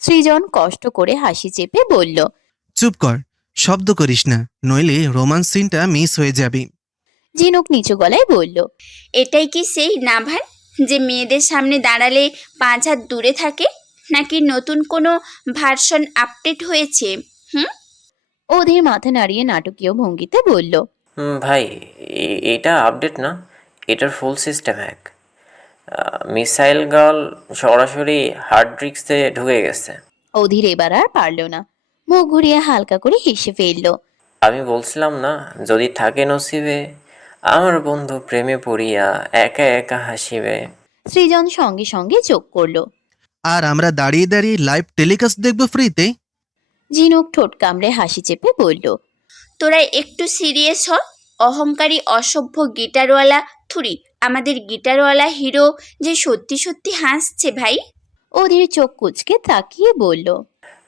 সৃজন কষ্ট করে হাসি চেপে বলল। চুপ কর, শব্দ করিস না, নইলে রোমান্স সিনটা মিস হয়ে যাবে। ঝিনুক নিচু গলায় বলল। এটাই কি সেই নাভান যে মেয়েদের সামনে দাঁড়ালে 5 হাত দূরে থাকে, নাকি নতুন কোনো ভার্সন আপডেট হয়েছে? হুম। অধীর মাথা নাড়িয়ে নাটকীয় ভঙ্গিতে বলল। ভাই, এটা আপডেট না, এটার ফুল সিস্টেম হ্যাক। মিসাইল গার্ল সরাসরি হার্ড ডিস্কে ঢুকে গেছে। অধীর এবার আর পারল না, মুখ ঘুরিয়ে হালকা করে হেসে ফেলল। আমি বলছিলাম না, যদি থাকে নসিবে, আমার বন্ধু প্রেমে পড়িয়া একা একা হাসিবে। সৃজন সঙ্গে সঙ্গে যোগ করল। আর আমরা দাঁড়িয়ে দাঁড়িয়ে লাইভ টেলিকাস্ট দেখবো ফ্রিতে। ঝিনুক ঠোঁট কামড়ে হাসি চেপে বলল। তোরা একটু সিরিয়াস হ। অহংকারী অসভ্য গিটারওয়ালা থুরি আমাদের গিটারওয়ালা হিরো যে সত্যি সত্যি হাসছে ভাই। অধীর চোখ কুচকে তাকিয়ে বলল।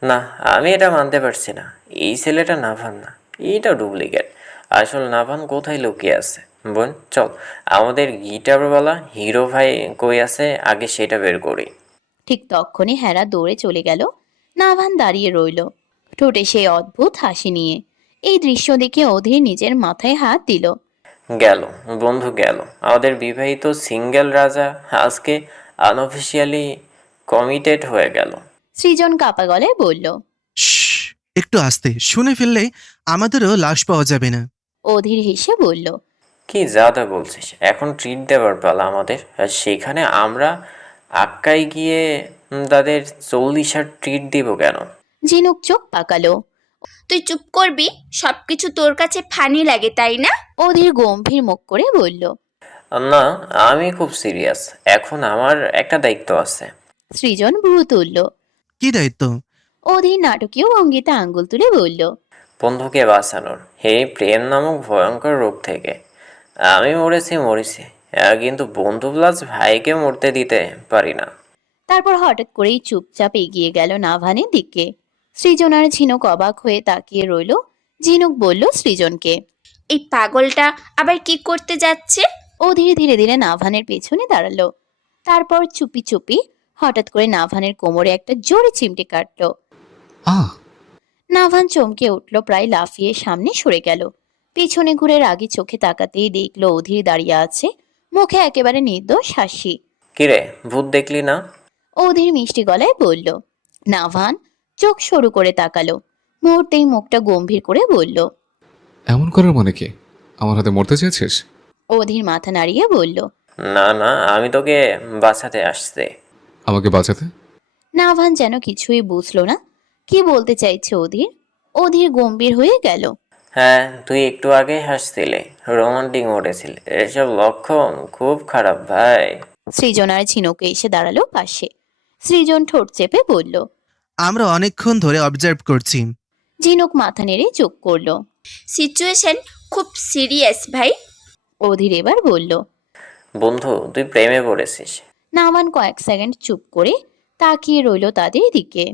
না, আমি এটা মানতে পারছি না। এই ছেলেটা নাভান না, এইটা ডুপ্লিকেট। আসল নাভান কোথায় লুকিয়ে আছে? বোন চল, আমাদের গিটারওয়ালা হিরো ভাই কই আছে, আগে সেটা বের করি। ঠিক তক্ষণে হেরা দৌড়ে চলে গেল। নাভান দাঁড়িয়ে রইল, ঠোঁটে সেই অদ্ভুত হাসি নিয়ে। এই দৃশ্য দেখে অধীর নিজের মাথায় হাত দিল। গেল বন্ধু গেল, আমাদের বিবাহিত সিঙ্গেল রাজা আজকে আনঅফিসিয়ালি কমিটেড হয়ে গেল। সৃজন কাপা গলায় বলল। শশ, একটু আস্তে, শুনে ফেললে আমাদেরও লাশ পাওয়া যাবে না। অধীর হেসে বলল। কি যাতা বলছিস, এখন ট্রিট দেওয়ার পালা আমাদের, আর সেখানে আমরা আক্কাই গিয়ে তাদের 40 ট্রিট দিব কেন? ঝিনুক চোখ পাকালো। তুই চুপ করবি? সবকিছু তোর কাছে ফানি লাগে তাই না? অধীর গম্ভীর মুখ করে বলল। না, আমি খুব সিরিয়াস, এখন আমার একটা দায়িত্ব আছে। সৃজন ভ্রু তুলল। কি দায়িত্ব? অধীর নাটকীয় ভঙ্গিতে আঙ্গুল তুলে বলল। বন্ধুকে বাঁচানোর, এই প্রেম নামক ভয়ঙ্কর রোগ থেকে। আমি মরেছি, কিন্তু বন্ধু প্লাস ভাইকে মরতে দিতে পারি না। তারপর হঠাৎ করেই চুপচাপ এগিয়ে গেল নাভানের দিকে। সৃজন আর ঝিনুক অবাক হয়ে তাকিয়ে রইল। ঝিনুক বলল সৃজনকে। এই পাগলটা আবার কি করতে যাচ্ছে? ও ধীরে ধীরে ধীরে নাভানের পেছনে দাঁড়ালো। তারপর চুপি চুপি হঠাৎ করে নাভানের কোমরে একটা জোরে চিমটে কাটলো। আহ নাভান চমকে উঠল, প্রায় লাফিয়ে সামনে সরে গেল। পেছনে ঘুরে রাগী চোখে তাকাতেই দেখলো অধীর দাঁড়িয়ে আছে, মুখে একেবারে নির্দোষ হাসি। কিরে, ভূত দেখলি না? অধীর মিষ্টি গলায় বলল। নাভান চোখ সরু করে তাকালো, মুহূর্তেই মুখটা গম্ভীর করে বলল। এমন করার মানে কি? আমার হাতে মরতে চেয়েছিস? অধীর মাথা নাড়িয়ে বলল। না না, আমি তোকে বাঁচাতে আসছি। আমাকে বাঁচাতে? নাভান যেন কিছুই বুঝলো না, কি বলতে চাইছে অধীর। অধীর গম্ভীর হয়ে গেল। হ্যাঁ, তুই একটু আগেই হাসছিলে, রোমান্টিক মোডে ছিলে। এসব লক্ষণ খুব খারাপ ভাই। সৃজন আর ঝিনুকে এসে দাঁড়ালো পাশে। সৃজন ঠোঁট চেপে বলল। আমরা অনেকক্ষণ ধরে অবজার্ভ করছি। ঝিনুক মাথা নেড়ে চোখ করলো। সিচুয়েশন খুব সিরিয়াস ভাই। অধীর এবার বলল। বন্ধু, তুই প্রেমে পড়েছিস। নাভান কয়েক সেকেন্ড চুপ করে তাকিয়ে রইল তাদের দিকে,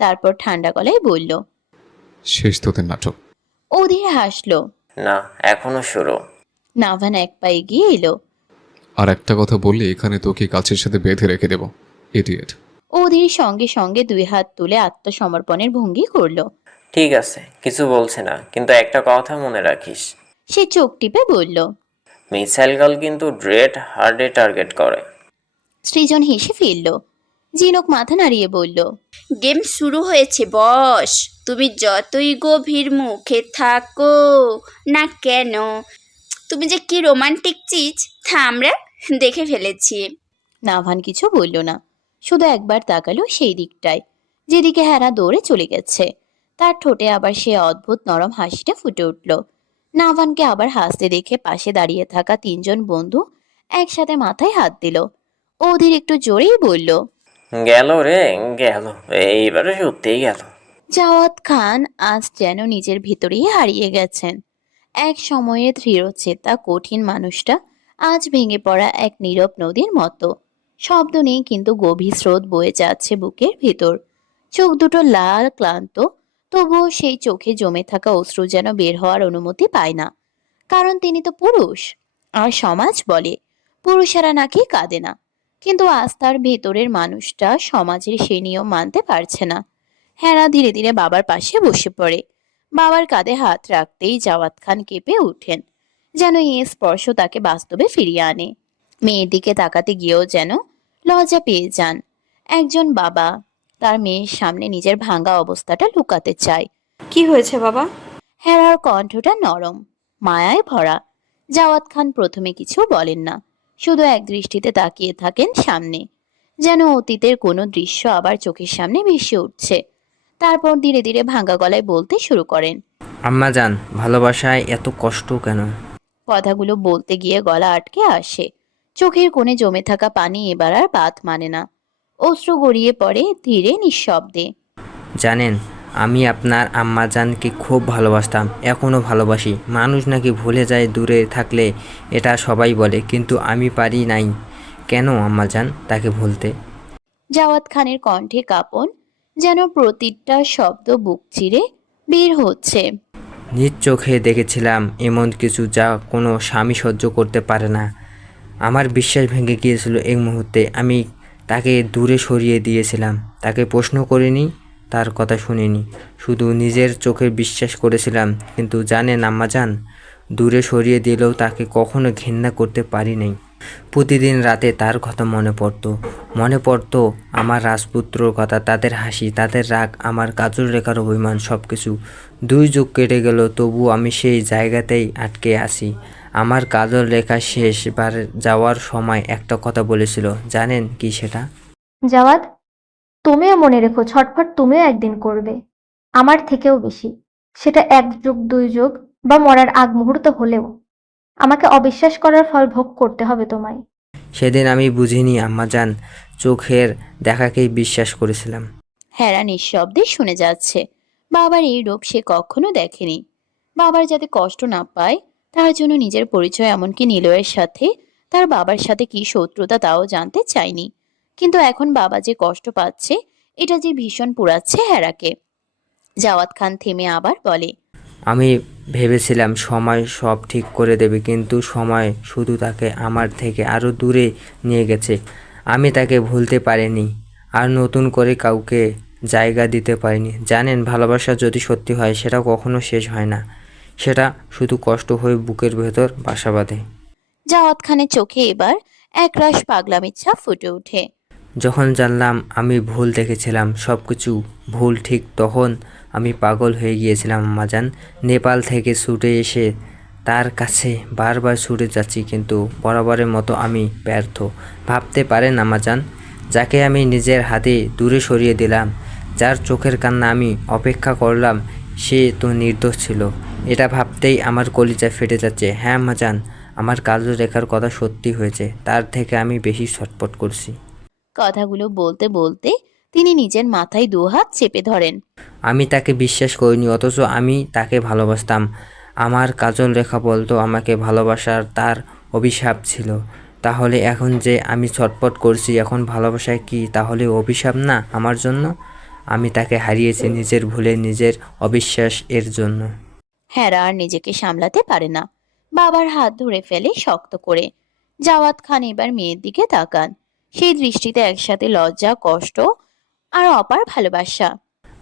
তারপর ঠান্ডা গলায় বলল। শেষ তোদের নাটক। অধীর হাসলো। না, এখনো শুরু। নাভান এক পা এগিয়ে এলো। আর একটা কথা বললে এখানে তোকে গাছের সাথে বেঁধে রেখে দেব, ইডিয়েট। অধীর সঙ্গে সঙ্গে দুই হাত তুলে আত্মসমর্পণের ভঙ্গি করলো। ঠিক আছে, কিছু বলছে না, কিন্তু একটা কথা মনে রাখিস। সে চোখ টিপে বলল। মিসাইল গার্ল কিন্তু ড্রেড হার্ডে টার্গেট করে। সৃজন হেসে ফেলল। ঝিনুক মাথা নাড়িয়ে বলল। গেম শুরু হয়েছে বস। তুমি যতই গভীর মুখে থাকো না কেন, তুমি যে কি রোমান্টিক চিজ তা আমরা দেখে ফেলেছি। নাভান কিছু বলল না, শুধু একবার তাকালো সেই দিকটায় যেদিকে হেরা দৌড়ে চলে গেছে। তার ঠোঁটে আবার সে অদ্ভুত নরম হাসিটা ফুটে উঠল। নাভানকে আবার হাসতে দেখে পাশে দাঁড়িয়ে থাকা তিনজন বন্ধু একসাথে মাথায় হাত দিল। অধীর একটু জোরেই বলল। গেল রে, গেল, এইবারে সত্যিই গেল। জাওয়াত খান আজ যেন নিজের ভিতরেই হারিয়ে গেছেন। এক সময়ে দৃঢ়চেতা কঠিন মানুষটা আজ ভেঙে পড়া এক নীরব নদীর মতো। শব্দ নেই, কিন্তু গভীর স্রোত বয়ে যাচ্ছে বুকের ভিতর। চোখ দুটো লাল ক্লান্ত, তবুও সেই চোখে জমে থাকা অশ্রু যেন বের হওয়ার অনুমতি পায় না। কারণ তিনি তো পুরুষ, আর সমাজ বলে পুরুষেরা নাকি কাঁদে না, কিন্তু আজ তার ভেতরের মানুষটা সমাজের সেই নিয়ম মানতে পারছে না। হেরা ধীরে ধীরে বাবার পাশে বসে পড়ে। বাবার কাঁধে হাত রাখতেই জাওয়াত খান কেঁপে ওঠেন, যেন এই স্পর্শ তাকে বাস্তবে ফিরিয়ে আনে। মেয়ের দিকে তাকাতে গিয়েও যেন লজ্জা পেয়ে যান। একজন বাবা তার মেয়ের সামনে নিজের ভাঙা অবস্থাটা লুকাতে চায়। কি হয়েছে বাবা? হেরার কণ্ঠটা নরম, মায়ায় ভরা। জাওয়াত খান প্রথমে কিছু বলেন না, শুধু এক দৃষ্টিতে তাকিয়ে থাকেন সামনে, যেন অতীতের কোনো দৃশ্য আবার চোখের সামনে ভেসে উঠছে। তারপর ধীরে ধীরে ভাঙা গলায় বলতে শুরু করেন। আম্মাজান, ভালোবাসায় এত কষ্ট কেন? কথাগুলো বলতে গিয়ে গলা আটকে আসে। চোখের কোণে জমে থাকা পানি এবার আর বাদ মানে না। অশ্রু গড়িয়ে পড়ে ধীরে নিঃশব্দে। জানেন, আমি আপনার আম্মাজানকে খুব ভালোবাসতাম, এখনও ভালোবাসি। মানুষ নাকি ভুলে যায় দূরে থাকলে, এটা সবাই বলে, কিন্তু আমি পারি নাই। কেন আম্মাজান তাকে ভুলতে? জাওয়াত খানের কণ্ঠে কাঁপন, যেন প্রতিটা শব্দ বুক চিরে বের হচ্ছে। নিজ চোখে দেখেছিলাম এমন কিছু যা কোনো স্বামী সহ্য করতে পারে না। আমার বিশ্বাস ভেঙে গিয়েছিল এক মুহূর্তে। আমি তাকে দূরে সরিয়ে দিয়েছিলাম, তাকে প্রশ্ন করিনি, তার কথা শুনিনি, শুধু নিজের চোখে বিশ্বাস করেছিলাম। কিন্তু জানেন আম্মাজান, দূরে সরিয়ে দিলেও তাকে কখনো ঘৃণা করতে পারি নাই। প্রতিদিন রাতে তার কথা মনে পড়তো আমার রাজপুত্রর কথা, তাদের হাসি, তাদের রাগ, আমার কাজল রেখার অভিমান, সব কিছু। 2 যুগ কেটে গেল, তবু আমি সেই জায়গাতেই আটকে আছি। আমার কাজল রেখা শেষবার যাওয়ার সময় একটা কথা বলেছিল, জানেন কি সেটা? জাওয়াত, তুমিও মনে রেখো, ছটফট তুমিও একদিন করবে, আমার থেকেও বেশি। সেটা 1 যুগ 2 যুগ বা মরার আগ মুহূর্ত হলেও আমাকে অবিশ্বাস করার ফল ভোগ করতে হবে তোমায়। সেদিন আমি বুঝিনি আম্মাজান, চোখের দেখাকেই বিশ্বাস করেছিলাম। হেরা নিঃশব্দে শুনে যাচ্ছে। বাবার এই রূপ সে কখনো দেখেনি। বাবার যাতে কষ্ট না পায় তার জন্য নিজের পরিচয়, এমনকি নিলয়ের সাথে তার বাবার সাথে কি শত্রুতা তাও জানতে চায়নি। কিন্তু এখন বাবা যে কষ্ট পাচ্ছে, এটা যে ভীষণ পোড়াচ্ছে হেরাকে। জাওয়াত খান থেমে আবার বলে। আমি ভেবেছিলাম সময় সব ঠিক করে দেবে, কিন্তু সময় শুধু তাকে আমার থেকে আরও দূরে নিয়ে গেছে। আমি তাকে ভুলতে পারিনি, আর নতুন করে কাউকে জায়গা দিতে পারিনি। জানেন, ভালোবাসা যদি সত্যি হয় সেটা কখনো শেষ হয় না, সেটা শুধু কষ্ট হয়ে বুকের ভেতর বাসা বাঁধে। জাওয়াত খানের চোখে এবার একরাশ পাগলামির ছাপ ফুটে ওঠে। যখন জানলাম আমি ভুল দেখেছিলাম, সব কিছু ভুল, ঠিক তখন আমি পাগল হয়ে গিয়েছিলাম আম্মাজান। নেপাল থেকে ছুটে এসে তার কাছে বারবার ছুটে যাচ্ছি, কিন্তু বরাবরের মতো আমি ব্যর্থ। ভাবতে পারেন আম্মাজান, যাকে আমি নিজের হাতে দূরে সরিয়ে দিলাম, যার চোখের কান্না আমি অপেক্ষা করলাম, সে তো নির্দোষ ছিল। এটা ভাবতেই আমার কলিজা ফেটে যাচ্ছে। হ্যাঁ আম্মাজান, আমার কাজল রেখার কথা সত্যি হয়েছে, তার থেকে আমি বেশি ছটফট করছি। কথাগুলো বলতে বলতে তিনি নিজের মাথায় 2 হাত চেপে ধরেন। আমি তাকে বিশ্বাস করিনি, অথচ আমি তাকে ভালোবাসতাম। আমার কাজল রেখা বলতো আমাকে ভালোবাসার তার অভিশাপ ছিল। তাহলে এখন যে আমি ছটফট করছি, এখন ভালোবাসায় কি তাহলে অভিশাপ না আমার জন্য? আমি তাকে হারিয়েছি নিজের ভুলে, নিজের অবিশ্বাস এর জন্য। হেরা আর নিজেকে সামলাতে পারে না, বাবার হাত ধরে ফেলে শক্ত করে। জাওয়াত খান এবার মেয়ের দিকে তাকান, সেই দৃষ্টিতে একসাথে লজ্জা, কষ্ট আর অপার ভালোবাসা।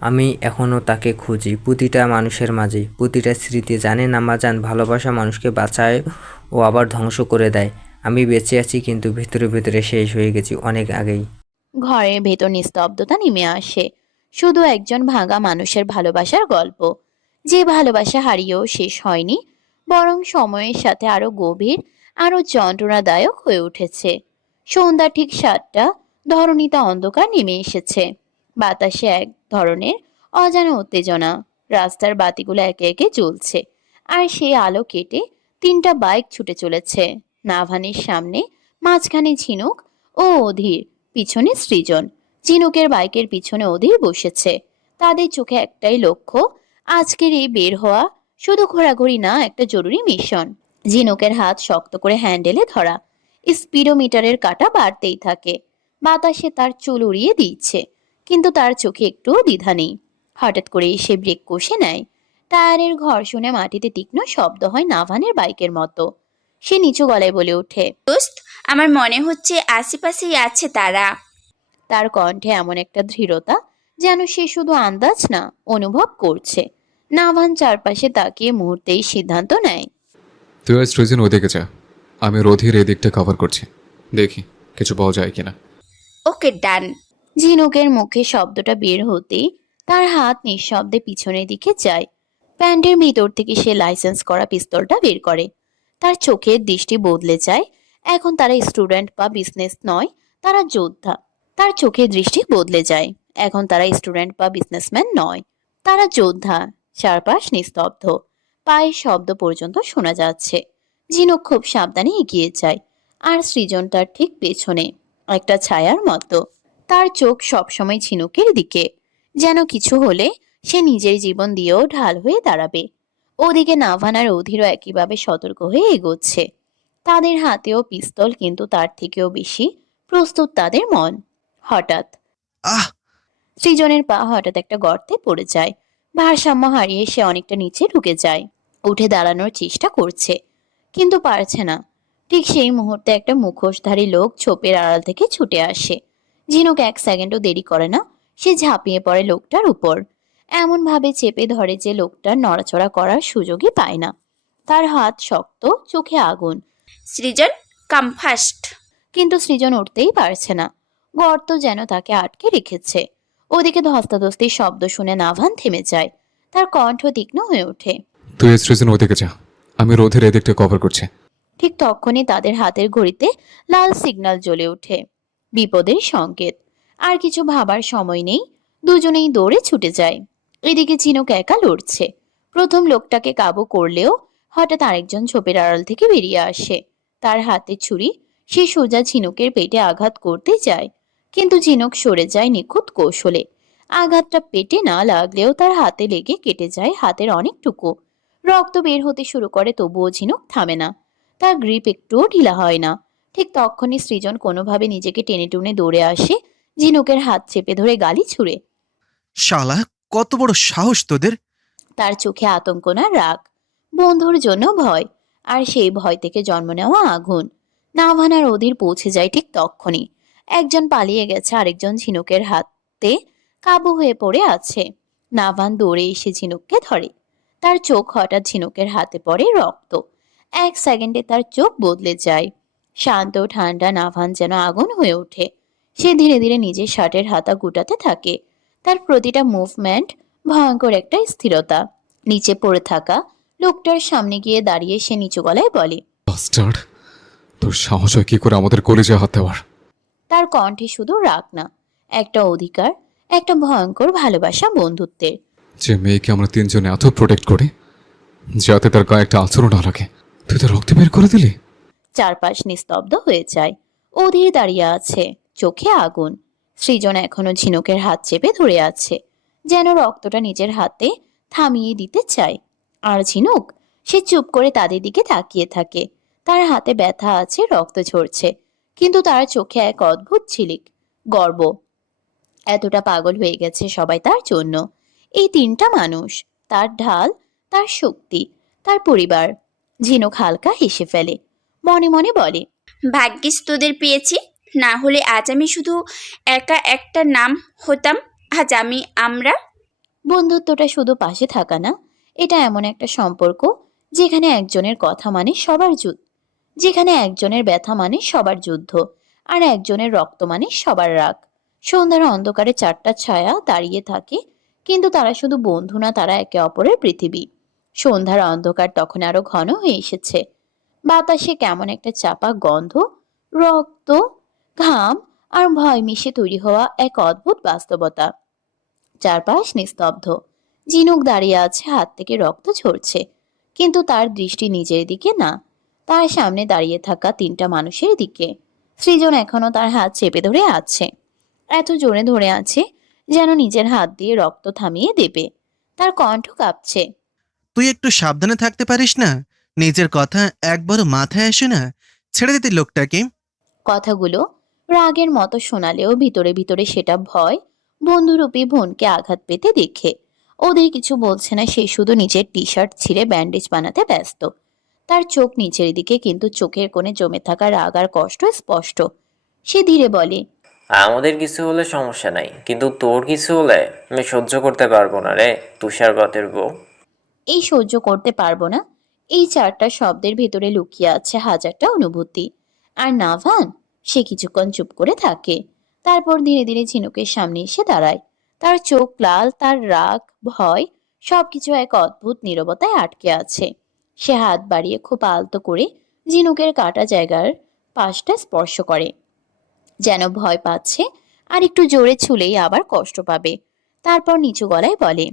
আমি এখনও তাকে খুঁজি, প্রতিটা মানুষের মাঝে, প্রতিটা স্মৃতি। জানেন আম্মাজান, ভালোবাসা মানুষকে বাঁচায় ও আবার ধ্বংস করে দেয়। আমি বেঁচে আছি, কিন্তু ভিতরে ভিতরে শেষ হয়ে গেছি অনেক আগেই। ঘরের ভেতর নিস্তব্ধতা নেমে আসে, শুধু একজন ভাঙা মানুষের ভালোবাসার গল্প, যে ভালোবাসা হারিয়েও শেষ হয়নি, বরং সময়ের সাথে আরো গভীর, আরো যন্ত্রণাদায়ক হয়ে উঠেছে। সন্ধ্যা ঠিক 7টা, ধরণীতে অন্ধকার নেমে এসেছে। বাতাসে এক ধরনের অজানা উত্তেজনা। রাস্তার বাতিগুলো একে একে জ্বলছে, আর সেই আলো কেটে 3টা বাইক ছুটে চলেছে। নাভানের সামনে, মাঝখানে ঝিনুক ও অধীর, পিছনে সৃজন। ঝিনুকের বাইকের পিছনে অধীর বসেছে। তাদের চোখে একটাই লক্ষ্য, আজকের এই বের হওয়া শুধু ঘোরাঘুরি না, একটা জরুরি মিশন। ঝিনুকের হাত শক্ত করে হ্যান্ডেলে ধরা, স্পিডোমিটারের কাঁটা বাড়তেই থাকে। বাতাসে তার চুল উড়িয়ে দিচ্ছে, কিন্তু তার চোখে একটুও দ্বিধা নেই। হঠাৎ করে সে ব্রেক কষে নেয়। টায়ারের ঘর্ষণে মাটিতে তীক্ষ্ণ শব্দ হয় নাভানের বাইকের মতো। সে নিচু গলায় বলে ওঠে। দোস্ত, আমার মনে হচ্ছে আশেপাশেই আছে তারা। তার কণ্ঠে এমন একটা দৃঢ়তা যেন সে শুধু আন্দাজ না, অনুভব করছে। নাভান চারপাশে তাকিয়ে মুহূর্তেই সিদ্ধান্ত নেয়। তুই আজ সৃজন ওদিকে যা, আমি রোধির এই দিকটা কভার করছি, দেখি কিছু পাওয়া যায় কিনা। ওকে, ডান। ঝিনুকের মুখে শব্দটা বের হতেই তার হাত নিঃশব্দে পিছনের দিকে যায়। প্যান্টের ভিতর থেকে সে লাইসেন্স করা পিস্তলটা বের করে। তার চোখের দৃষ্টি বদলে যায়। এখন তারা স্টুডেন্ট বা বিজনেস নয়, তারা যোদ্ধা। তার চোখের দৃষ্টি বদলে যায়। এখন তারা স্টুডেন্ট বা বিজনেসম্যান নয়, তারা যোদ্ধা। চারপাশ নিস্তব্ধ, পায়ের শব্দ পর্যন্ত শোনা যাচ্ছে। ঝিনুক খুব সাবধানে এগিয়ে যায়, আর সৃজন তার ঠিক পেছনে, একটা ছায়ার মতো। তার চোখ সবসময় ঝিনুকের দিকে, যেন কিছু হলে সে নিজের জীবন দিয়েও ঢাল হয়ে দাঁড়াবে। ওদিকে নাভান আর অধীরও একইভাবে সতর্ক হয়ে এগোচ্ছে। তাদের হাতেও পিস্তল, কিন্তু তার থেকেও বেশি প্রস্তুত তাদের মন। হঠাৎ আহ! সৃজনের পা হঠাৎ একটা গর্তে পড়ে যায়। ভারসাম্য হারিয়ে সে অনেকটা নিচে ঢুকে যায়। উঠে দাঁড়ানোর চেষ্টা করছে, কিন্তু পারছে না। ঠিক সেই মুহূর্তে একটা মুখোশধারী লোক ছোপের আড়াল থেকে ছুটে আসে। ঝিনুক এক সেকেন্ডও দেরি করে না, সে ঝাঁপিয়ে পড়ে লোকটার উপর। এমন ভাবে চেপে ধরে যে লোকটার নড়াচড়া করার সুযোগই পায় না। তার হাত শক্ত, চোখে আগুন। সৃজন, কাম ফাস্ট। কিন্তু সৃজন উঠতেই পারছে না। গর্ত যেন তাকে আটকে রেখেছে। ওদিকে ধস্তাধস্তির শব্দ শুনে নাভান থেমে যায়। তার কণ্ঠ তীক্ষ্ণ হয়ে ওঠে। তুই আজ সৃজন ওদিকে যা, আমি রোধির এই দিকটা কভার করছি। ঠিক তখনই তাদের হাতের ঘড়িতে লাল সিগন্যাল জ্বলে ওঠে। বিপদের সংকেত। আর কিছু ভাবার সময় নেই, দুজনেই দৌড়ে ছুটে যায়। এদিকে ঝিনুক একা লড়ছে। প্রথম লোকটাকে কাবু করলেও হঠাৎ আরেকজন ঝোপের আড়াল থেকে বেরিয়ে আসে। তার হাতে ছুরি। সে সোজা ঝিনুকের পেটে আঘাত করতে যায়, কিন্তু ঝিনুক সরে যায় নিখুঁত কৌশলে। আঘাতটা পেটে না লাগলেও তার হাতে লেগে কেটে যায় হাতের অনেকটুকু। রক্ত বের হতে শুরু করে, তবুও ঝিনুক থামে না। তার গ্রিপ একটুও ঢিলা হয় না। ঠিক তখনই সৃজন কোনোভাবে নিজেকে টেনে টুনে দৌড়ে আসে, ঝিনুকের হাত চেপে ধরে গালি ছুড়ে। শালা, কত বড় সাহস তোদের! তার চোখে আতঙ্ক না রাগ, বন্ধুর জন্য ভয়, আর সেই ভয় থেকে জন্ম নেওয়া আগুন। নাভান আর অধীর পৌঁছে যায় ঠিক তক্ষণি। একজন পালিয়ে গেছে, আরেকজন ঝিনুকের হাতে কাবু হয়ে পড়ে আছে। নাভান দৌড়ে এসে ঝিনুককে ধরে। তার চোখ হঠাৎ ঝিনুকের হাতে পড়ে রক্ত। এক সেকেন্ডে তার চোখ বদলে যায়। শান্ত ঠান্ডা নাভান যেন আগুন হয়ে ওঠে। সে ধীরে ধীরে নিজের শার্টের হাতা গুটাতে থাকে। তার প্রতিটা মুভমেন্ট ভয়ঙ্কর একটা স্থিরতা। নিচে পড়ে থাকা লোকটার সামনে গিয়ে দাঁড়িয়ে সে নিচু গলায় বলে। বাস্টার্ড, তোর সাহস হয় কি করে আমাদের কলেজে হাত দেওয়ার? তার কণ্ঠে শুধু রাগ না, একটা অধিকার, একটা ভয়ঙ্কর ভালোবাসা বন্ধুত্বের। যে মেয়েকে আমরা তিনজনে এত প্রোটেক্ট করি, যাতে তার গায়ে একটা আচরণ না লাগে, তুই তো রক্ত বের করে দিলি। চারপাশ নিস্তব্ধ হয়ে যায়। অধীর দাঁড়িয়ে আছে, চোখে আগুন। সৃজন এখনো ঝিনুকের হাত চেপে ধরে আছে, যেন রক্তটা নিজের হাতে থামিয়ে দিতে চায়। আর ঝিনুক, সে চুপ করে তাদের দিকে তাকিয়ে থাকে। তার হাতে ব্যথা আছে, রক্ত ঝরছে, কিন্তু তার চোখে এক অদ্ভুত ঝিলিক, গর্ব। এতটা পাগল হয়ে গেছে সবাই তার জন্য। এই তিনটা মানুষ, তার ঢাল, তার শক্তি, তার পরিবার। ঝিনুক হালকা হেসে ফেলে, মনে মনে বলে, ভাগ্যিস তোদের পেয়েছি, না হলে আজ আমি শুধু একা একটা নাম হতাম। আজ আমরা। বন্ধুত্বটা শুধু পাশে থাকা না, এটা এমন একটা সম্পর্ক যেখানে একজনের কথা মানে সবার যুদ্ধ, যেখানে একজনের ব্যথা মানে সবার যুদ্ধ, আর একজনের রক্ত মানে সবার রাগ। সন্ধ্যার অন্ধকারে চারটা ছায়া দাঁড়িয়ে থাকে, কিন্তু তারা শুধু বন্ধু না, তারা একে অপরের পৃথিবী। সন্ধ্যার অন্ধকার তখন আরো ঘন হয়ে এসেছে। বাতাসে কেমন একটা চাপা গন্ধ, রক্ত, ঘাম আর ভয় মিশে তৈরি হওয়া এক অদ্ভুত বাস্তবতা। চারপাশ নিস্তব্ধ। ঝিনুক দাঁড়িয়ে আছে, হাত থেকে রক্ত ঝরছে, কিন্তু তার দৃষ্টি নিজের দিকে না, তার সামনে দাঁড়িয়ে থাকা তিনটা মানুষের দিকে। সৃজন এখনো তার হাত চেপে ধরে আছে, এত জোরে ধরে আছে যেন নিজের হাত দিয়ে রক্ত থামিয়ে দেবে। তার কণ্ঠ কাঁপছে। তুই একটু সাবধানে থাকতে পারিস না? নিজের কথা একবারও মাথায় আসে না? ছেড়ে দিতে লোকটাকে। কথাগুলো রাগের মতো শোনালেও ভিতরে ভিতরে সেটা ভয়, বন্ধুরূপী বোনকে আঘাত পেতে দেখে। ওদের কিছু বলছে না, সে শুধু নিজের টি শার্ট ছিঁড়ে ব্যান্ডেজ বানাতে ব্যস্ত। তার চোখ নিচের দিকে, কিন্তু চোখের কোণে জমে থাকা রাগ আর কষ্ট স্পষ্ট। সে ধীরে বলে, আমাদের কিছু হলে সমস্যা নাই, কিন্তু তোর কিছু হলে আমি সহ্য করতে পারবো না রে, তুষারপাতের বউ। এই সহ্য করতে পারবো না, এই চারটা শব্দের ভেতরে লুকিয়ে আছে হাজারটা অনুভূতি। আর নাভান, সে কিছুক্ষণ চুপ করে থাকে, তারপর ধীরে ধীরে ঝিনুকের সামনে এসে দাঁড়ায়। তার চোখ লাল, তার রাগ, ভয় সবকিছু এক অদ্ভুত নীরবতায় আটকে আছে। সে হাত বাড়িয়ে খুব আলতো করে ঝিনুকের কাটা জায়গার পাশটা স্পর্শ করে, যেন ভয় পাচ্ছে আর একটু জোরে ছুলেই আবার কষ্ট পাবে। তারপর নিচু গলায় বলে,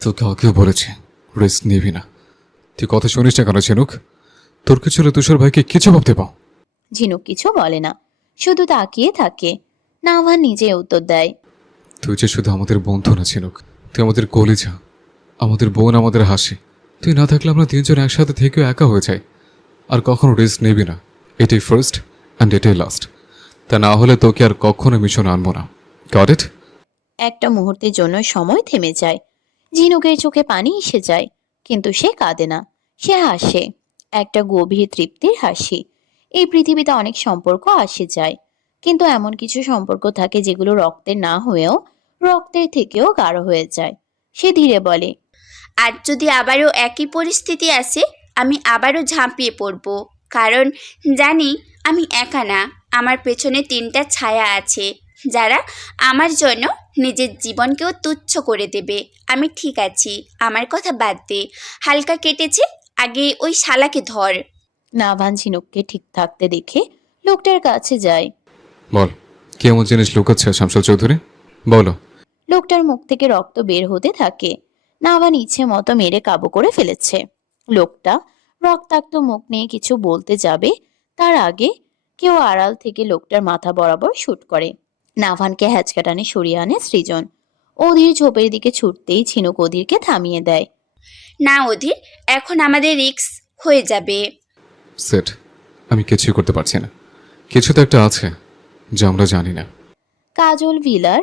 তোকে আগেও বলেছে রিস্ক নিবি না। তুই কথা শুনিস না কেন ঝিনুক? তোর কিছু হলে তুষার ভাইকে কিছু ভাবতে পাও। ঝিনুক কিছু বলে না, শুধু তাকিয়ে থাকে। নাভান নিজে উত্তর দেয়, তুই যে শুধু আমাদের বন্ধু না ঝিনুক, তুই আমাদের কলিজা, আমাদের বোন, আমাদের হাসি। তুই না থাকলে আমরা তিনজন একসাথে থেকেও একা হয়ে যাই। আর কখনো রিস্ক নিবি না, এটাই ফার্স্ট অ্যান্ড এটাই লাস্ট। তা না হলে তোকে আর কখনো মিশনে আনবো না। Got it? একটা মুহূর্তের জন্য সময় থেমে যায়। ঝিনুকের চোখে পানি এসে যায়, কিন্তু সে কাঁদে না, সে হাসে, একটা গভীর তৃপ্তির হাসি। এই পৃথিবীতে অনেক সম্পর্ক আসে যায়, কিন্তু এমন কিছু সম্পর্ক থাকে যেগুলো রক্তের না হয়েও রক্তের থেকেও গাঢ় হয়ে যায়। সে ধীরে বলে, আর যদি আবারও একই পরিস্থিতি আসে, আমি আবারও ঝাঁপিয়ে পড়ব। কারণ জানি আমি একা না, আমার পেছনে তিনটা ছায়া আছে, যারা আমার জন্য নিজের জীবনকেও তুচ্ছ করে দেবে। আমি ঠিক আছি, আমার কথা বাদ দে। হালকা কেটেছে, আগে ওই শালাকে ধর। নাভান ঝিনুককে ঠিক থাকতে দেখে লোকটার কাছে যায়। বল, কেমন জিনিস লুকাচ্ছে শামসুল চৌধুরী? বলো। লোকটার মুখ থেকে রক্ত বের হতে থাকে। নাভান ইচ্ছে মতো মেরে কাবু করে ফেলেছে। লোকটা রক্তাক্ত মুখ নিয়ে কিছু বলতে যাবে, তার আগে কেউ আড়াল থেকে লোকটার মাথা বরাবর শুট করে। নাভানকে হ্যাচকাটানে সরিয়ে আনে সৃজন। অধীর ঝোপের দিকে ছুটতেই ঝিনুক অধীরকে থামিয়ে দেয়। না অধীর, এখন আমাদের রিস্ক হয়ে যাবে। সেট, আমি কিছুই করতে পারছি না। কিছু তো একটা আছে যা আমরা জানি না। কাজল ভিলার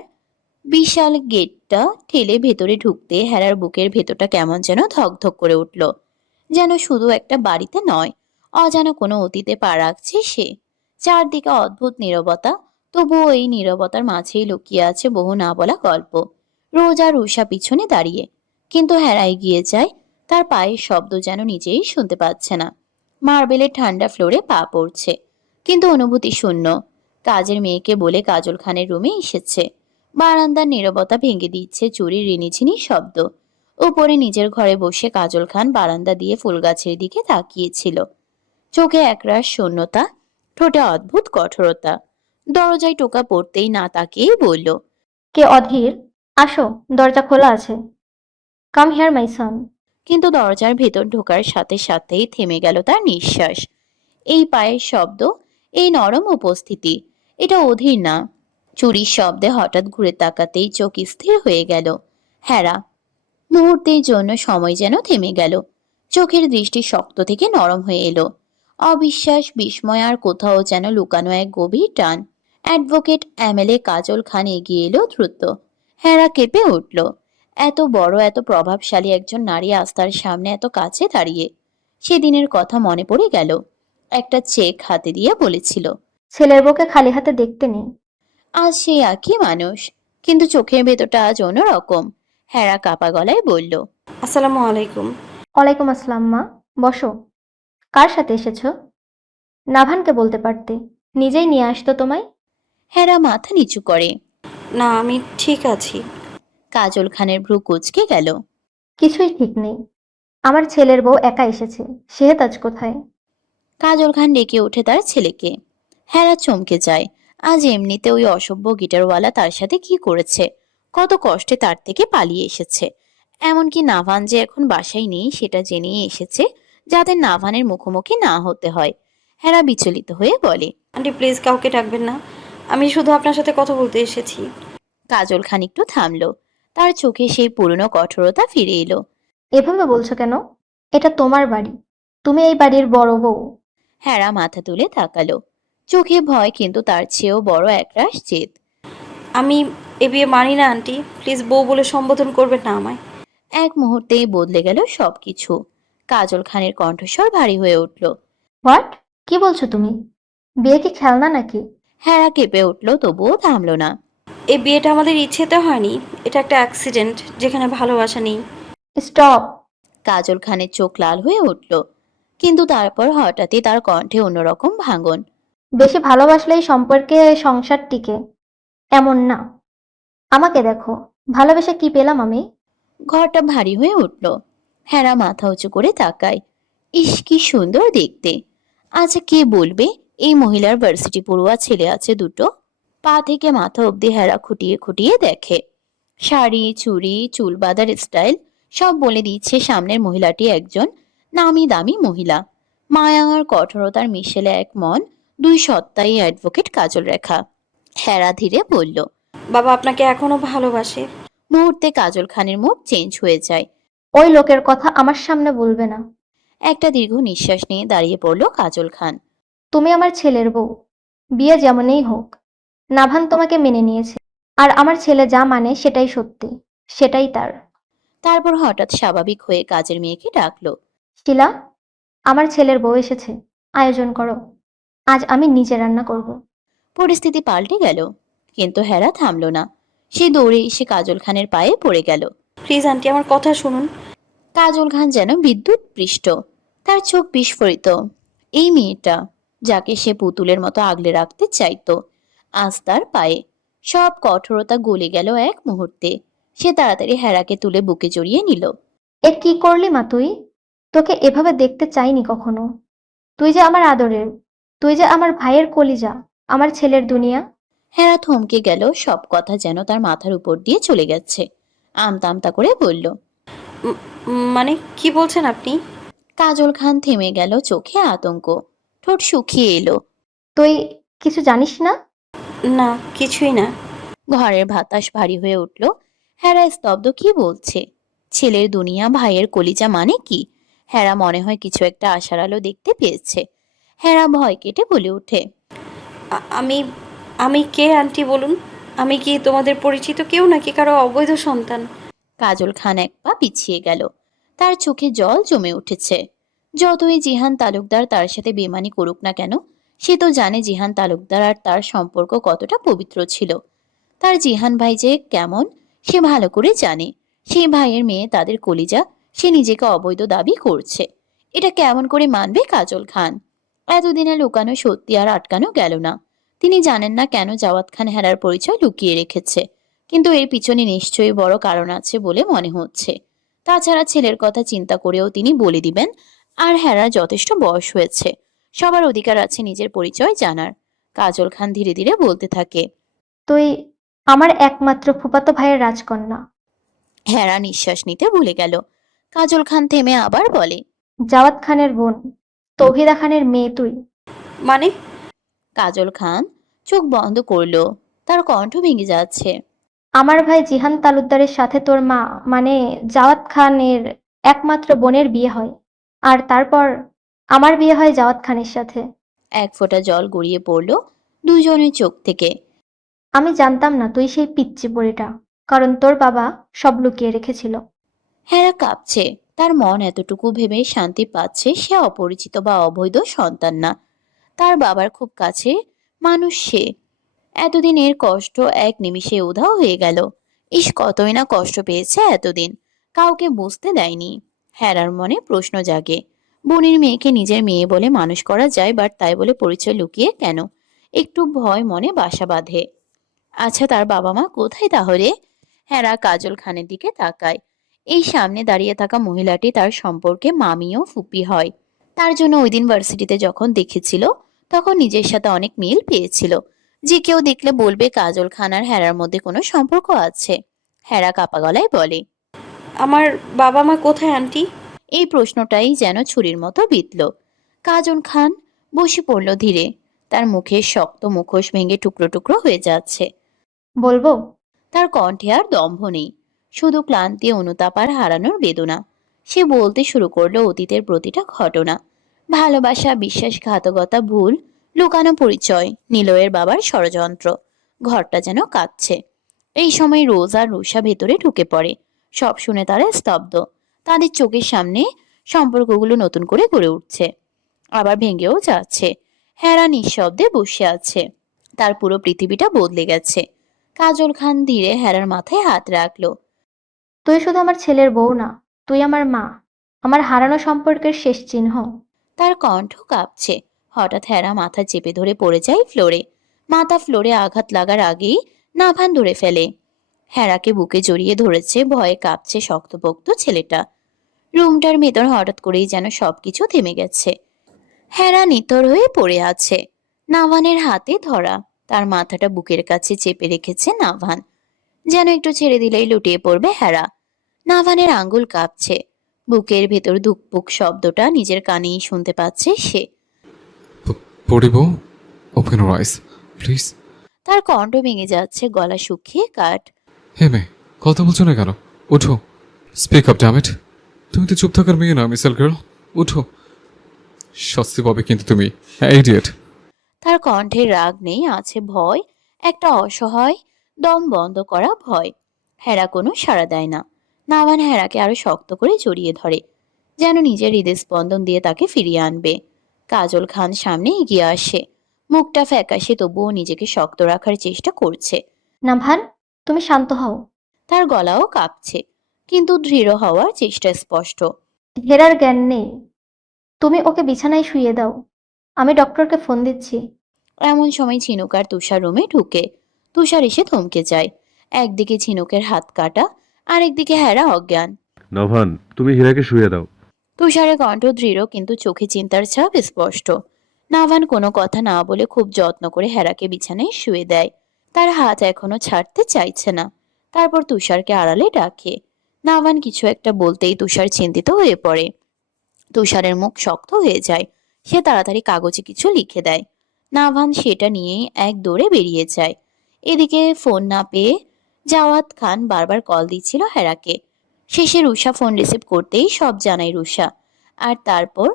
বিশাল গেটটা ঠেলে ভেতরে ঢুকতে হেরার বুকের ভেতরটা কেমন যেন ধকধক করে উঠল। যেন শুধু একটা বাড়িতে নয়, অজানা কোনো অতীতে পা রাখছে সে। চারদিকে অদ্ভুত নীরবতা, তবুও এই নীরবতার মাঝেই লুকিয়ে আছে বহু না বলা গল্প। রোজ আর উষা পিছনে দাঁড়িয়ে, কিন্তু হেরা এগিয়ে যায়, তার পায়ের শব্দ যেন নিজেই শুনতে পাচ্ছে না। মার্বেলের ঠান্ডা ফ্লোরে পা পড়ছে, কিন্তু অনুভূতি শূন্য। কাজের মেয়েকে বলে কাজল খানের রুমে এসেছে। বারান্দার নীরবতা ভেঙে দিচ্ছে চুরির রিনিঝিনি শব্দ। উপরে নিজের ঘরে বসে কাজল খান বারান্দা দিয়ে ফুলগাছের দিকে তাকিয়েছিল। চোখে একরাশ শূন্যতা, ঠোঁটে অদ্ভুত কঠোরতা। দরজায় টোকা পড়তেই না তাকিয়েই বলল, কে অধীর? আসো, দরজা খোলা আছে। কাম হিয়ার মাই সন। কিন্তু দরজার ভেতর ঢোকার সাথে সাথেই থেমে গেল তার নিঃশ্বাস। এই পায়ের শব্দ, এই নরম উপস্থিতি, এটা অধীর না। চুরির শব্দে হঠাৎ ঘুরে তাকাতেই চোখ স্থির হয়ে গেল হেরা। মুহূর্তের জন্য সময় যেন থেমে গেল। চোখের দৃষ্টি শক্ত থেকে নরম হয়ে এলো। অবিশ্বাস, বিস্ময় আর কোথাও যেন লুকানো এক গভীর টান। অ্যাডভোকেট এমএলএ কাজল খান এগিয়ে এলো দ্রুত। হেরা কেঁপে উঠল। এত বড়, এত প্রভাবশালী একজন নারী আস্থার সামনে এত কাছে দাঁড়িয়ে। সেদিনের কথা মনে পড়ে গেল। একটা চেক হাতে দিয়ে বলেছিল, ছেলের বউকে খালি হাতে দেখতে নেই। আজ সেই একই মানুষ, কিন্তু চোখের ভেতরটা আজ অন্যরকম। হেরা কাপা গলায় বলল, আসসালামু আলাইকুম। ওয়ালাইকুম আসসালাম মা, বসো। কার সাথে এসেছো? নাভানকে বলতে পারতে, নিজেই নিয়ে আসতো তোমায়। হেরা মাথা নিচু করে। না, আমি ঠিক আছি। কাজল খানের ভ্রু কুঁচকে গেল। কিছুই ঠিক নেই। আমার ছেলের বউ একা এসেছে, সেহেত আজ কোথায়? কাজল খান ডেকে ওঠে তার ছেলেকে। হেরা চমকে যায়। আজ এমনিতে ওই অসভ্য গিটারওয়ালা তার সাথে কি করেছে, কত কষ্টে তার থেকে পালিয়ে এসেছে। এমনকি নাভান যে এখন বাসায় নেই সেটা জেনেই এসেছে, যাতে নাভানের মুখোমুখি না হতে হয়। হেরা বিচলিত হয়ে বলে, আন্টি প্লিজ কাউকে ডাকবেন না, আমি শুধু আপনার সাথে কথা বলতে এসেছি। কাজল খান একটু থামলো। তার চোখে সেই পুরনো কঠোরতা ফিরে এলো। এভাবে বলছো কেন? এটা তোমার বাড়ি, তুমি এই বাড়ির বড় বউ। হেরা মাথা তুলে তাকালো। চোখে ভয়, কিন্তু তার চেয়েও বড় একরাশ জেদ। আমি এ বিয়ে মানি না আন্টি, প্লিজ বউ বলে সম্বোধন করবেন না আমায়। এক মুহূর্তেই বদলে গেল সবকিছু। কাজল খানের কণ্ঠস্বর ভারী হয়ে উঠল। হোয়াট? কি বলছো তুমি? বিয়ে কি খেলনা নাকি? হেরা কেঁপে উঠল, তবুও থামল না। এই বিয়েটা আমাদের ইচ্ছেতে হয়নি, এটা একটা অ্যাক্সিডেন্ট যেখানে ভালোবাসা নেই। স্টপ! কাজল খানের চোখ লাল হয়ে উঠল, কিন্তু তারপর হঠাৎই তার কণ্ঠে অন্যরকম ভাঙন। বেশি ভালোবাসলেই সম্পর্কে সংসার টিকে, এমন না। আমাকে দেখো, ভালোবেসে কি পেলাম আমি? ঘরটা ভারী হয়ে উঠল। হেরা মাথা উঁচু করে তাকায়। ইস, কি সুন্দর দেখতে। আচ্ছা, কে বলবে এই মহিলার ভার্সিটি পড়ুয়া ছেলে আছে দুটো? পা থেকে মাথা অবধি হেরা খুঁটিয়ে খুঁটিয়ে দেখে। শাড়ি, চুড়ি, চুল বাঁধার স্টাইল সব বলে দিচ্ছে সামনের মহিলাটি একজন নামি দামি মহিলা। মায়া আর কঠোরতার মিশেলে এক মন, দুই সত্তাই অ্যাডভোকেট কাজল রেখা। হেরা ধীরে বলল। বাবা আপনাকে এখনো ভালোবাসে। মুহূর্তে কাজল খানের মুড চেঞ্জ হয়ে যায়। ওই লোকের কথা আমার সামনে বলবে না। একটা দীর্ঘ নিঃশ্বাস নিয়ে দাঁড়িয়ে পড়ল কাজল খান। তুমি আমার ছেলের বউ, বিয়ে যেমনই হোক। নাভান তোমাকে মেনে নিয়েছে, আর আমার ছেলে যা মানে সেটাই সত্যি, সেটাই তার। তারপর হঠাৎ স্বাভাবিক হয়ে কাজের মেয়েকে ডাকলো। শিলা, আমার ছেলের বউ এসেছে, আয়োজন করো। আজ আমি নিজে রান্না করব। পরিস্থিতি পাল্টে গেল, কিন্তু হেরা থামল না। সে দৌড়ে এসে কাজল খানের পায়ে পড়ে গেল। প্লিজ আন্টি, আমার কথা শুনুন। কাজল খান যেন বিদ্যুৎ পৃষ্ঠ, তার চোখ বিস্ফোরিত। এই মেয়েটা, যাকে সে পুতুলের মতো আগলে রাখতে চাইতো, আজ তার পায়ে। সব কঠোরতা গলে গেল এক মুহূর্তে। সে তাড়াতাড়ি হেরাকে তুলে বুকে জড়িয়ে নিল। এ কি করলি মা তুই? তোকে এভাবে দেখতে চাইনি কখনো। তুই যে আমার আদরের, তুই যে আমার ভাইয়ের কলিজা, আমার ছেলের দুনিয়া। হেরা থমকে গেল, সব কথা যেন তার মাথার উপর দিয়ে চলে গেছে। আমতা আমতা করে বলল। মানে কি বলছেন আপনি? কাজল খান থেমে গেল, চোখে আতঙ্ক, ঠোঁট শুকিয়ে এলো। তুই কিছু জানিস না? না, কিছুই না। ঘরের বাতাস ভারী হয়ে উঠল। হেরা স্তব্ধ, কি বলছে? ছেলের দুনিয়া, ভাইয়ের কলিজা মানে কি? হেরা মনে হয় কিছু একটা আশার আলো দেখতে পেয়েছে। হেরা ভয় কেটে বলে ওঠে। আমি আমি কে আন্টি বলুন? আমি কি তোমাদের পরিচিত কেউ নাকি কারো অবৈধ সন্তান? কাজল খান এক পা পিছিয়ে গেল, তার চোখে জল জমে উঠেছে। যতই জিহান তালুকদার তার সাথে বেমানি করুক না কেন, সে তো জানে জিহান তালুকদার আর তার সম্পর্ক কতটা পবিত্র ছিল। তার জিহান ভাই যে কেমন সে ভালো করে জানে। সেই ভাইয়ের মেয়ে তাদের কলিজা, সে নিজেকে অবৈধ দাবি করছে। এটা কেমন করে মানবে কাজল খান? এতদিনে লুকানো সত্যি আর আটকানো গেল না। তিনি জানেন না কেন জাওয়াত খান হেরার পরিচয় লুকিয়ে রেখেছে, কিন্তু এর পিছনে নিশ্চয়ই বড় কারণ আছে বলে মনে হচ্ছে। তাছাড়া ছেলের কথা চিন্তা করেও তিনি বলে দিবেন। আর হেরার যথেষ্ট বয়স হয়েছে, সবার অধিকার আছে নিজের পরিচয় জানার। কাজল খান ধীরে ধীরে বলতে থাকে। তুই আমার একমাত্র ফুফাতো ভাইয়ের রাজকন্যা। হেরা নিঃশ্বাস নিতে ভুলে গেল। কাজল খান থেমে আবার বলে। জাওয়াত খানের বোন, তৌহিদা খানের মেয়ে তুই। মানে? কাজল খান চোখ বন্ধ করলো, তার কণ্ঠ ভেঙে যাচ্ছে। আমার ভাই জিহান তালুকদারের সাথে তোর মা মানে জাওয়াত খানের একমাত্র বোনের বিয়ে হয়, আর তারপর আমার বিয়ে হয় জাওয়াত খানের সাথে। এক ফোঁটা জল গড়িয়ে পড়ল দুজনের চোখ থেকে। আমি জানতাম না তুই সেই পিচ্চি বুড়িটা, কারণ তোর বাবা সব লুকিয়ে রেখেছিল। হেরা কাঁপছে, তার মন এতটুকু ভেবে শান্তি পাচ্ছে সে অপরিচিত বা অবৈধ সন্তান না, তার বাবার খুব কাছে মানুষ সে। এতদিনের কষ্ট এক নিমিষে উধাও হয়ে গেল। ইস, কতই না কষ্ট পেয়েছে এতদিন, কাউকে বুঝতে দেয়নি। হেরার মনে প্রশ্ন জাগে। বোনের মেয়েকে নিজের মেয়ে বলে মানুষ করা যায়, বাট তাই বলে পরিচয় লুকিয়ে কেন? একটু ভয় মনে বাসা বাঁধে। আচ্ছা, তার বাবা মা কোথায় তাহলে? হেরা কাজল খানের দিকে তাকায়। এই সামনে দাঁড়িয়ে থাকা মহিলাটি তার সম্পর্কে মামি ও ফুপি হয়। তার জন্য ওই দিন ভার্সিটিতে যখন দেখেছিল, তখন নিজের সাথে অনেক মিল পেয়েছিল। যে কেউ দেখলে বলবে কাজল খান আর হেরার মধ্যে কোনো সম্পর্ক আছে। হেরা কাপা গলায় বলে। আমার বাবা মা কোথায় আন্টি? এই প্রশ্নটাই যেন ছুরির মতো বিঁধল। কাজল খান বসে পড়ল ধীরে, তার মুখের শক্ত মুখোশ ভেঙে টুকরো টুকরো হয়ে যাচ্ছে। বলবো? তার কণ্ঠে আর দম্ভ নেই, শুধু ক্লান্তি, অনুতাপ আর হারানোর বেদনা। সে বলতে শুরু করলো অতীতের প্রতিটা ঘটনা, ভালোবাসা, বিশ্বাসঘাতকতা, ভুল, লুকানো পরিচয়, নিলয়ের বাবার ষড়যন্ত্র। ঘরটা যেন কাঁদছে। এই সময় রোজ আর রুষা ভেতরে ঢুকে পড়ে। সব শুনে তারা স্তব্ধ। তাদের চোখের সামনে সম্পর্কগুলো নতুন করে গড়ে উঠছে, আবার ভেঙেও যাচ্ছে। হেরা নিঃশব্দে বসে আছে। তার পুরো পৃথিবীটা বদলে গেছে। কাজল খান ধীরে হেরার মাথায় হাত রাখলো। তুই শুধু আমার ছেলের বউ না, তুই আমার মা, আমার হারানো সম্পর্কের শেষ চিহ্ন। তার কণ্ঠ কাঁপছে। হঠাৎ হেরা মাথা চেপে ধরে পড়ে যায় ফ্লোরে। মাথা ফ্লোরে আঘাত লাগার আগেই নাভান ধরে ফেলে। হেরাকে বুকে জড়িয়ে ধরেছে, ভয়ে কাঁপছে শক্তপোক্ত ছেলেটা। রুমটার ভেতর হঠাৎ করেই যেন সবকিছু থেমে গেছে। হেরা নিথর হয়ে পড়ে আছে, নাভানের হাতে ধরা। তার মাথাটা বুকের কাছে চেপে রেখেছে নাভান, যেন একটু ছেড়ে দিলেই লুটিয়ে পড়বে হেরা। নাভানের আঙ্গুল কাঁপছে, বুকের ভেতর ধুকপুক শব্দটা নিজের কানেই শুনতে পাচ্ছে সে। পরিব, ওপেন ইউর আইস প্লিজ। তার কণ্ঠ ভেঙে যাচ্ছে, গলা শুকিয়ে কাঠ। হে মেয়ে, কথা বলছো না কেন? উঠো, স্পিক আপ ড্যামিট। তুমি তো চুপ থাকার মেয়ে না, মিসেল গার্ল। উঠো, শাস্তি পাবে কিন্তু তুমি, ইডিয়েট। তার কণ্ঠে রাগ নেই, আছে ভয়, একটা অসহায় দম বন্ধ করা ভয়। হেরা কোনো সাড়া দেয় না। নাভান হেরাকে আরো শক্ত করে জড়িয়ে ধরে, যেন নিজের হৃদস্পন্দন দিয়ে তাকে ফিরিয়ে আনবে। কাজল খান সামনে এগিয়ে আসে, মুখটা ফ্যাকাশে, তবুও নিজেকে শক্ত রাখার চেষ্টা করছে। নাভান, তুমি শান্ত হও। তার গলাও কাঁপছে, কিন্তু দৃঢ় হওয়ার চেষ্টা স্পষ্ট। হেরার জ্ঞান নেই, তুমি ওকে বিছানায় শুইয়ে দাও, আমি ডক্টরকে ফোন দিচ্ছি। এমন সময় ঝিনুক আর তুষার রুমে ঢুকে। তুষার এসে থমকে যায়। একদিকে ঝিনুকের হাত কাটা, আরেকদিকে হেরা অজ্ঞান। নভান, তুমি হীরাকে শুয়ে দাও। তুষারের কণ্ঠ দৃঢ়, কিন্তু চোখে চিন্তার ছাপ স্পষ্ট। নাভান কোনো কথা না বলে খুব যত্ন করে হেরাকে বিছানায় শুয়ে দেয়। তার হাত এখনো ছাড়তে চাইছে না। তারপর তুষারকে আড়ালে ডাকে। নাভান কিছু একটা বলতেই তুষার চিন্তিত হয়ে পড়ে। তুষারের মুখ শক্ত হয়ে যায়। সে তাড়াতাড়ি কাগজে কিছু লিখে দেয়। নাভান সেটা নিয়েই এক দৌড়ে বেরিয়ে যায়। এদিকে ফোন না পেয়ে জাওয়াত খান বারবার কল দিচ্ছিল হেরাকে। শেষে রুষা ফোন রিসিভ করতেই সব জানায় রুষা। আর তারপর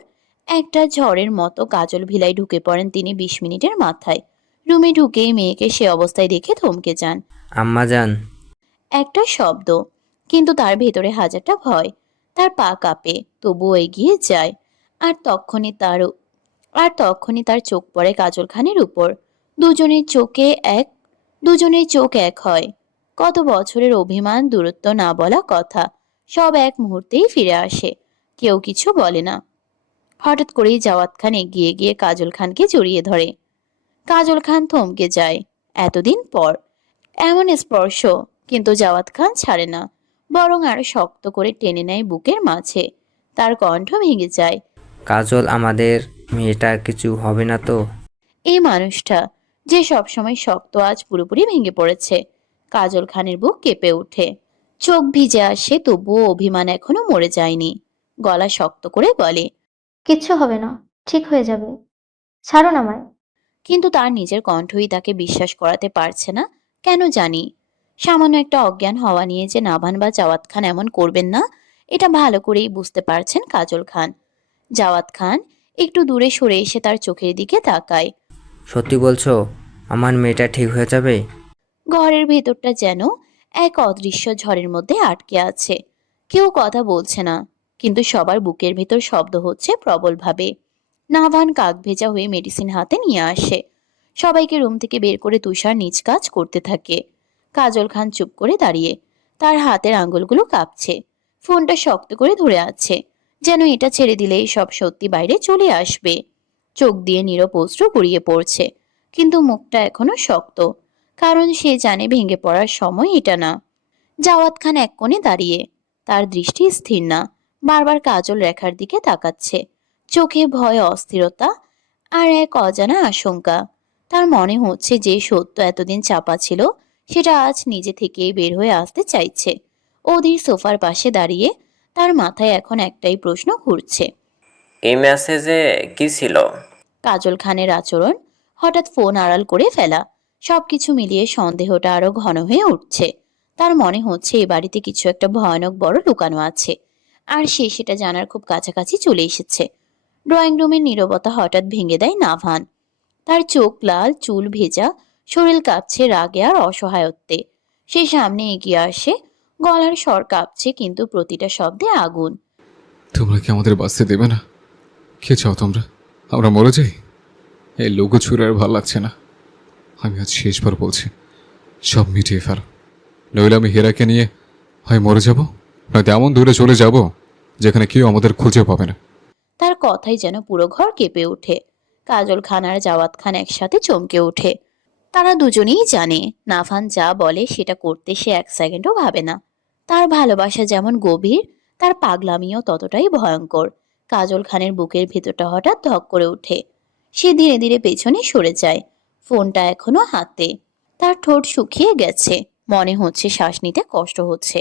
একটা ঝড়ের মতো কাজল ভিলায় ঢুকে পড়েন তিনি 20 মিনিটের মাথায়। রুমে ঢুকেই মেয়েকে সে অবস্থায় দেখে থমকে যান। আম্মা যান। একটা শব্দ, কিন্তু তার ভেতরে হাজারটা ভয়। তার পা কাঁপে, তবুও এগিয়ে যায়। আর তখনই তার আর তখনই তার চোখ পড়ে কাজল খানের উপর। দুজনের চোখে এক দুজনের চোখ এক হয়। কত বছরের অভিমান, দূরত্ব, না বলা কথা, সব এক মুহূর্তেই ফিরে আসে। কেউ কিছু বলে না। হঠাৎ করেই জাওয়াত খান এগিয়ে গিয়ে কাজল খানকে জড়িয়ে ধরে। কাজল খান থমকে যায়। এতদিন পর এমন স্পর্শ, কিন্তু জাওয়াত খান ছাড়ে না, বরং আরো শক্ত করে টেনে নেয় বুকের মাঝে। তার কণ্ঠ ভেঙে যায়। কাজল, আমাদের মেয়েটার কিছু হবে না তো? এই মানুষটা যে সবসময় শক্ত, আজ পুরোপুরি ভেঙে পড়েছে। কাজল খানের বুক কেঁপে ওঠে, চোখ ভিজে আসে, তবুও অভিমান এখনো মরে যায়নি। গলা শক্ত করে বলে, কিচ্ছু হবে না, ঠিক হয়ে যাবে, ছাড়ুন আমায়। কিন্তু তার নিজের কণ্ঠই তাকে বিশ্বাস করাতে পারছে না। কেন জানি, সামান্য একটা অজ্ঞান হওয়া নিয়ে যে নাভান বা জাওয়াত খান এমন করবেন না, এটা ভালো করেই বুঝতে পারছেন কাজল খান। জাওয়াত খান একটু দূরে সরে এসে তার চোখের দিকে তাকায়। সত্যি বলছো আমার মেয়েটা ঠিক হয়ে যাবে? ঘরের ভেতরটা যেন এক অদৃশ্য ঝড়ের মধ্যে আটকে আছে। কেউ কথা বলছে না, কিন্তু সবার বুকের ভেতর শব্দ হচ্ছে প্রবলভাবে। নাভান কাক ভেজা হয়ে মেডিসিন হাতে নিয়ে আসে। সবাইকে রুম থেকে বের করে তুষার নিজ কাজ করতে থাকে। কাজল খান চুপ করে দাঁড়িয়ে, তার হাতের আঙ্গুলগুলো কাঁপছে। ফোনটা শক্ত করে ধরে আছে, যেন এটা ছেড়ে দিলেই সব সত্যি বাইরে চলে আসবে। চোখ দিয়ে নীরব অশ্রু গড়িয়ে পড়ছে, কিন্তু মুখটা এখনো শক্ত, কারণ সে জানে ভেঙে পড়ার সময় এটা না। জাওয়াত খান এক কোণে দাঁড়িয়ে, তার দৃষ্টি স্থির না, বারবার কাজল রেখার দিকে তাকাচ্ছে। চোখে ভয়, অস্থিরতা আর এক অজানা আশঙ্কা। তার মনে হচ্ছে যে সত্য এতদিন চাপা ছিল, সেটা আজ নিজে থেকেই বের হয়ে আসতে চাইছে। অধীর সোফার পাশে দাঁড়িয়ে, তার মাথায় এখন একটাই প্রশ্ন ঘুরছে। এই মেসেজে কি ছিল? কাজল খানের আচরণ, হঠাৎ ফোন আড়াল করে ফেলা, সবকিছু মিলিয়ে সন্দেহটা আরো ঘন হয়ে উঠছে। তার মনে হচ্ছে এ বাড়িতে কিছু একটা ভয়ানক বড় লুকানো আছে, আর সে সেটা জানার খুব কাছাকাছি চলে এসেছে। ড্রয়িং রুমের নীরবতা হঠাৎ ভেঙে দেয় নাভান। তার চোখ লাল, চুল ভেজা, শরীর কাঁপছে রাগে আর অসহায়ত্বে। সে সামনে এগিয়ে আসে, গলার স্বর কাঁপছে, কিন্তু প্রতিটা শব্দে আগুন। তোমরা কি আমাদের বাঁচতে দেবে না? কে চাও তোমরা আমরা মরে যাই? এই লোগো ছুড়ে আর ভালো লাগছে না। আমি আজ শেষবার বলছি, সব মিটিয়ে ফেলো, নইলে আমি হীরাকে নিয়ে হয় মরে যাব, নয়তো এমন দূরে চলে যাব যেখানে কেউ আমাদের খুঁজে পাবে না। তার কথাই যেন পুরো ঘর কেঁপে ওঠে। কাজল খান আর জাওয়াত খান একসাথে চমকে ওঠে। তারা দুজনেই জানে নাভান যা বলে সেটা করতে সে এক সেকেন্ডও ভাবে না। তার ভালোবাসা যেমন গভীর, তার পাগলামিও ততটাই ভয়ঙ্কর। কাজল খানের বুকের ভেতরটা হঠাৎ ধক করে ওঠে। সে ধীরে ধীরে পেছনে সরে যায়, ফোনটা এখনো হাতে। তার ঠোঁট শুকিয়ে গেছে, মনে হচ্ছে শ্বাস নিতে কষ্ট হচ্ছে।